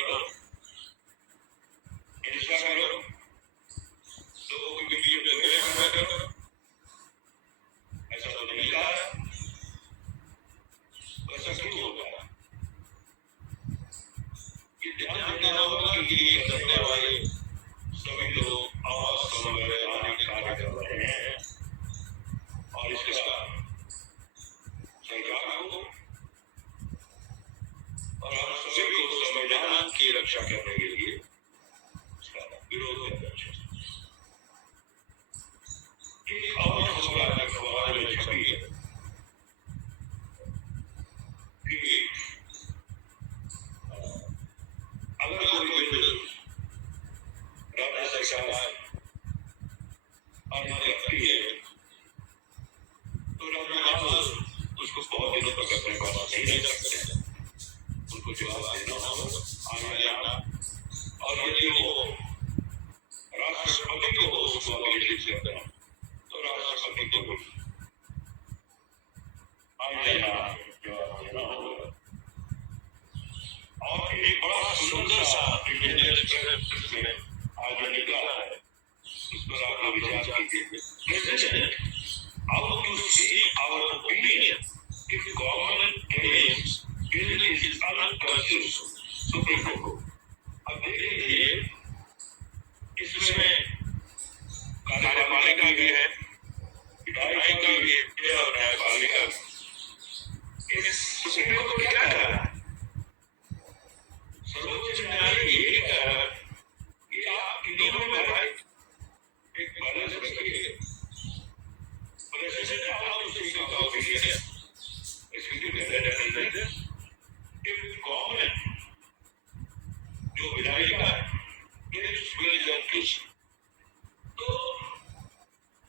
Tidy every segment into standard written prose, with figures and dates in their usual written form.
करो, हिंसा करो, लोगों के बीच में दंगे करो, ऐसा तो नहीं कहा। ऐसा क्यों होगा? ये ध्यान देना होगा कि ये करने वाले सभी लोग असमय आने कार्य कर रहे हैं और इसका सरकार को और हम सभी को संविधान की रक्षा करने के लिए इसका विरोध करना चाहिए। एक और खबर अखबार में छपी है कि अगर कोई बिल राज्य सरकार आने लगती है तो राज्यपाल उसको बहुत दिनों तक अपने पास नहीं रख सकते, उनको जवाब देना होगा, आगे आना, और यदि वो राष्ट्रपति को उसको आगे लिख सकते हैं तो राष्ट्रपति को आगे आना जवाब देना होगा। और एक बड़ा सुंदर सा इंडियन एक्सप्रेस में आज निकला है, उस पर आप विचार कीजिए। President, how do you see our opinion if government claims bill is unconstitutional? Supreme court अब देख लीजिए, इसमें कार्यपालिका भी है, विधायिका भी है और न्यायपालिका भी। इस सुप्रीम कोर्ट क्या कह रहा है? सर्वोच्च न्यायालय ये कह रहा है कि आप तीनों में भाई एक बैलेंस रखिए। प्रेसिडेंट आप उसी का ओपिनियन इसके गवर्नमेंट जो विधायिका है तो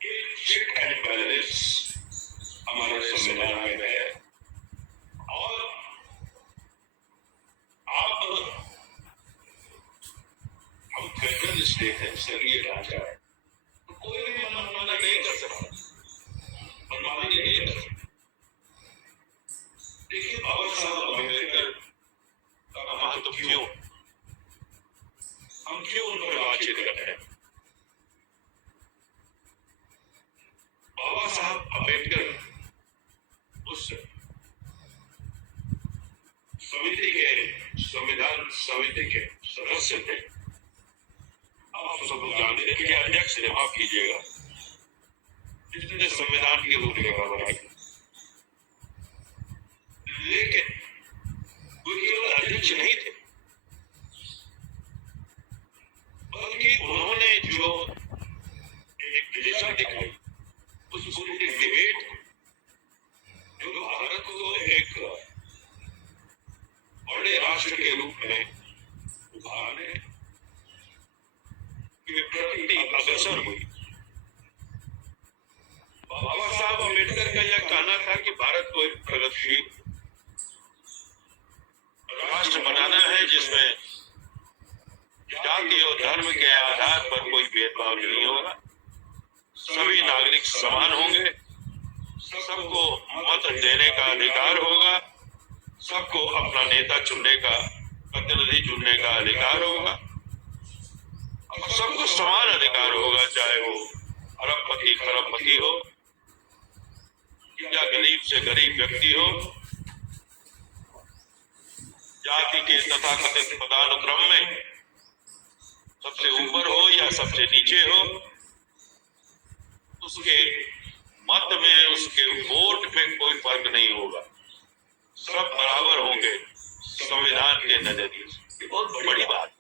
एक चेक एंड बैलेंस हमारे संविधान में है। और आप हम फेडरल स्टेट है, संघीय ढांचा है, तो कोई भी मनमाना नहीं कर सकता, मनमानी नहीं कर सकता। देखिए बाबा साहब अम्बेडकर का महत्व क्यों, हम क्यों उन पर बातचीत करते हैं? बाबा साहब अम्बेडकर उस समिति के संविधान समिति के सदस्य थे। आप सब जानते हैं कि अध्यक्ष ने, माफ कीजिएगा, जिसने संविधान की रूपरेखा बनाई, लेकिन वो केवल अध्यक्ष नहीं थे, बल्कि उन्होंने जो एक दिशा दिखाई, उस पूरी डिबेट जो भारत को एक बड़े राष्ट्र के रूप में उभारने के प्रति अग्रसर हुई। बाबा साहब अम्बेडकर का यह कहना था कि भारत को एक प्रगतिशील राष्ट्र बनाना है जिसमें जाति और धर्म के आधार पर कोई भेदभाव नहीं होगा, सभी नागरिक समान होंगे, सबको मत देने का अधिकार होगा, सबको अपना नेता चुनने का, प्रतिनिधि चुनने का अधिकार होगा, और सबको समान अधिकार होगा, चाहे वो अरबपति खरबपति हो या गरीब से गरीब व्यक्ति हो, जाति के तथाकथित पदानुक्रम में सबसे ऊपर हो या सबसे नीचे हो, उसके मत में, उसके वोट में कोई फर्क नहीं होगा, सब बराबर होंगे संविधान के नजरिए से। ये बहुत बड़ी बात।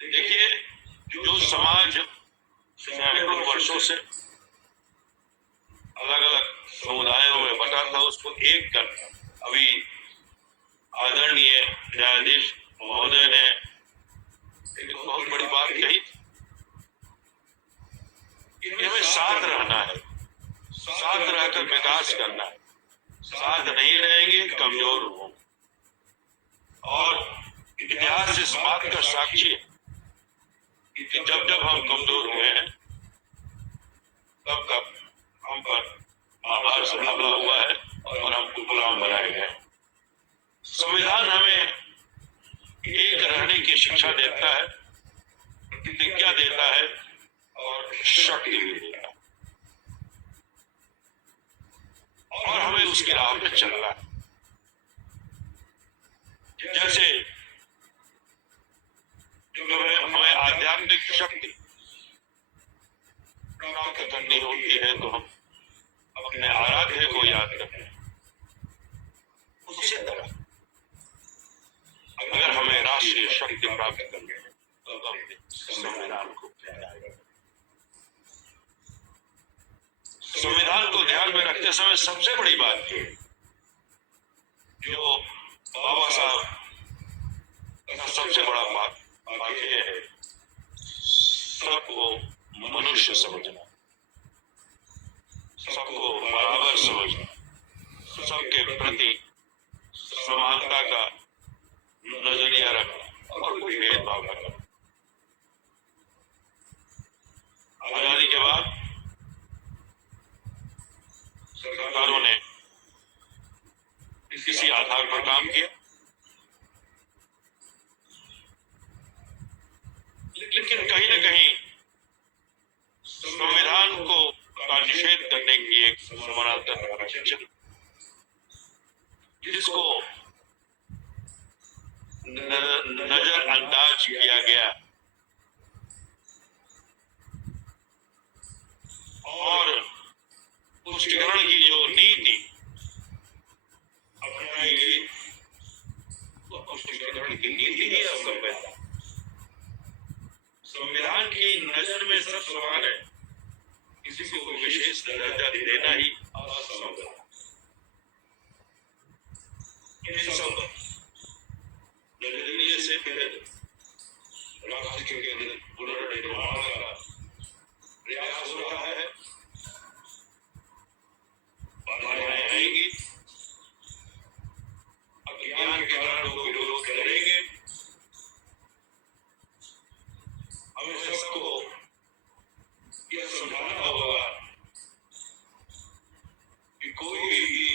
देखिए, जो समाज सैकड़ों वर्षों से अलग अलग समुदायों में बटा था, उसको एक कर अभी आदरणीय न्यायाधीश महोदय ने एक बहुत बड़ी बात कही कि हमें साथ रहना है, साथ रहकर विकास करना है, साथ नहीं रहेंगे कमजोर होंगे। और इतिहास इस बात का साक्षी है कि जब जब हम कमजोर हुए हैं तब तब हम पर बाहर से हमला हुआ है और हम गुलाम बनाए गए। संविधान हमें एक रहने की शिक्षा देता है, प्रतिज्ञा देता है और शक्ति भी देता है, और हमें उसकी राह पे चलना है। जैसे हमें आध्यात्मिक शक्ति प्राप्त करनी होती है तो हम अपने आराध्य को याद करते हैं। उसी तरह अगर हमें राष्ट्रीय शक्ति प्राप्त करनी है तो अपने संविधान को संविधान को ध्यान में रखते समय सबसे बड़ी बात ये जो बाबा साहब का सबसे बड़ा बात यह है, सबको मनुष्य समझना, सबको बराबर समझना, सबके प्रति समानता का नजरिया रखना और कोई भेदभाव न करना। आजादी के बाद सरकारों ने इसी आधार पर काम किया, लेकिन कहीं न कहीं संविधान को का निषेध करने की एक समानांतर रचना चली, जिसको नजरअंदाज किया गया और पुष्टिकरण की जो नीति अपनाई गई वो पुष्टिकरण की नीति ही असंवैधानिक। संविधान की नजर में सब समान है, किसी को विशेष दर्जा देना ही असंवैधानिक। इन सब नजरिए से राष्ट्र के पुनर्निर्माण का प्रयास हो रहा है, बाधाएं आएंगी, अज्ञान के कारण वो विरोध करेंगे। हमें सबको यह समझाना होगा कि कोई भी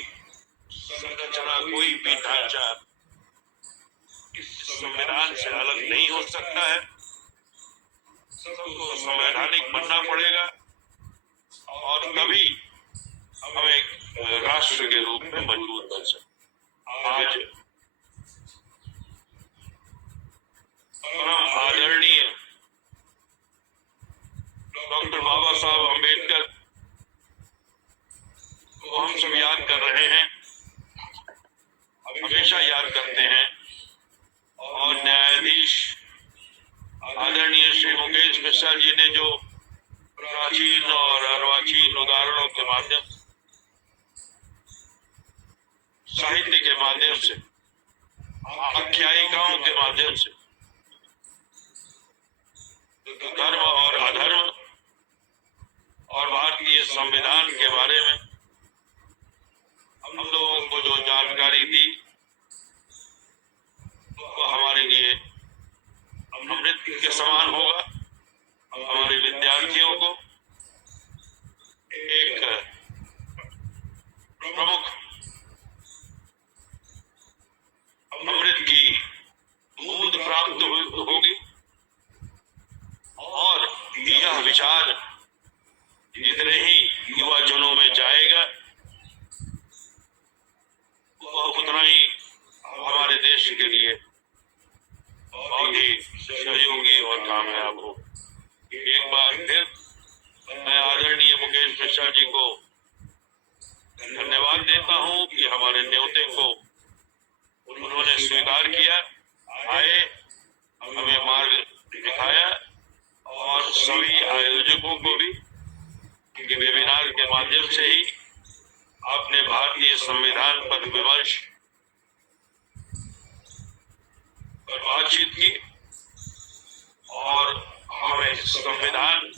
संरचना, कोई भी ढांचा इस संविधान से अलग नहीं हो सकता है। सबको संवैधानिक बनना पड़ेगा और तभी हम एक राष्ट्र के रूप में मजबूत बन सकते। आज परम आदरणीय डॉक्टर बाबा साहब अम्बेडकर को हम सब याद कर रहे हैं, हमेशा याद करते हैं, और न्यायाधीश आदरणीय श्री मुकेश मिश्रा जी ने जो प्राचीन और अर्वाचीन उदाहरणों के माध्यम से, साहित्य के माध्यम से, आख्यायिकाओं के माध्यम से धर्म और अधर्म और भारतीय संविधान के बारे में हम लोगों को जो जानकारी दी वो हमारे लिए अमृत के समान होगा। हमारे विद्यार्थियों को एक प्रमुख अमृत की बूंद प्राप्त होगी और यह विचार जितने ही युवा जनों में जाएगा वह उतना ही हमारे देश के लिए बहुत ही सहयोगी और कामयाब हो। एक बार फिर मैं आदरणीय मुकेश मिश्रा जी को धन्यवाद देता हूं कि हमारे न्योते को उन्होंने स्वीकार किया, आए, हमें मार्ग दिखाया, और सभी आयोजकों को भी कि वेबिनार के माध्यम से ही आपने भारतीय संविधान पर विमर्श पर बातचीत की और हमें संविधान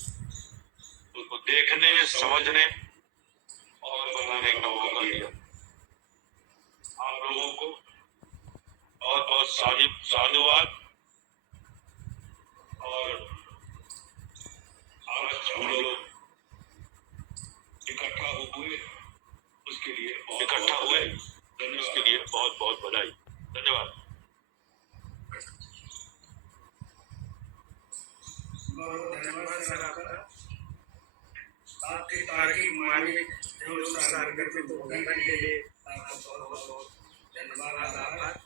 को देखने, समझने और बनाने का मौका दिया। आप लोगों को बहुत बहुत साधुवाद। और आज हम लोग इकट्ठा हुए उसके लिए बहुत बहुत बधाई। धन्यवाद। बहुत धन्यवाद सर आपका। आपकी तारीफ मानी एवं सार्थक के लिए आपका बहुत बहुत धन्यवाद, आभार।